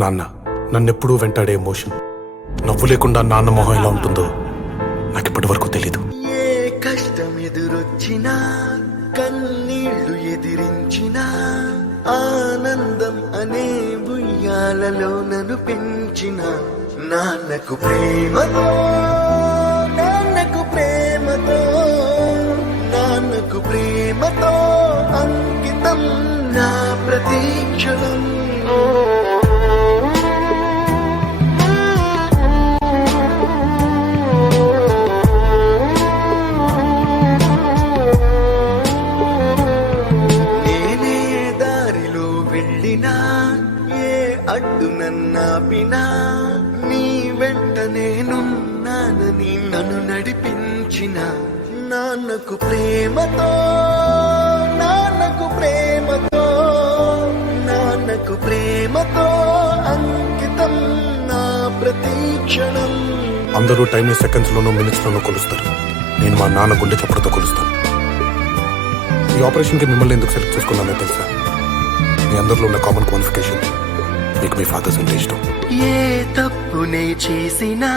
నాన్న నన్నెప్పుడూ వెంటాడే ఎమోషన్. నవ్వు లేకుండా నాన్న మొహం ఎలా ఉంటుందో నాకు ఇప్పటి వరకు తెలీదు. ఏ కష్టం ఎదురొచ్చినా కన్నీళ్లు ఎదిరించినా ఆనందం అనే ఉయ్యాలలో నన్ను పెంచిన నాన్నకు ప్రేమతో నాన్నకు ప్రేమతో నాన్నకు ప్రేమతో అంకితం నా ప్రతీక్షణం. నేనే దారిలో వెళ్ళినా ఏ అడ్డు నన్నాపినా నీ వెంట నేనున్నానని నన్ను నడిపించిన నాన్నకు ప్రేమతో నాన్నకు ప్రేమతో నాన్నకు ప్రేమతో అంకితం నా ప్రతీక్షణం. అందరూ టైంని సెకండ్స్ లోనూ మినిట్స్ లోనూ కొలుస్తారు. నేను మా నాన్న గుండె చప్పుడుతో కొలుస్తాను. ఈ ఆపరేషన్కి మిమ్మల్ని ఎందుకు సెలెక్ట్ చేసుకున్నానో తెలుసా? మీ అందరిలో ఉన్న కామన్ క్వాలిఫికేషన్ మీకు మీ ఫాదర్స్ అంటే ఇష్టం. ఏ తప్పునే చేసినా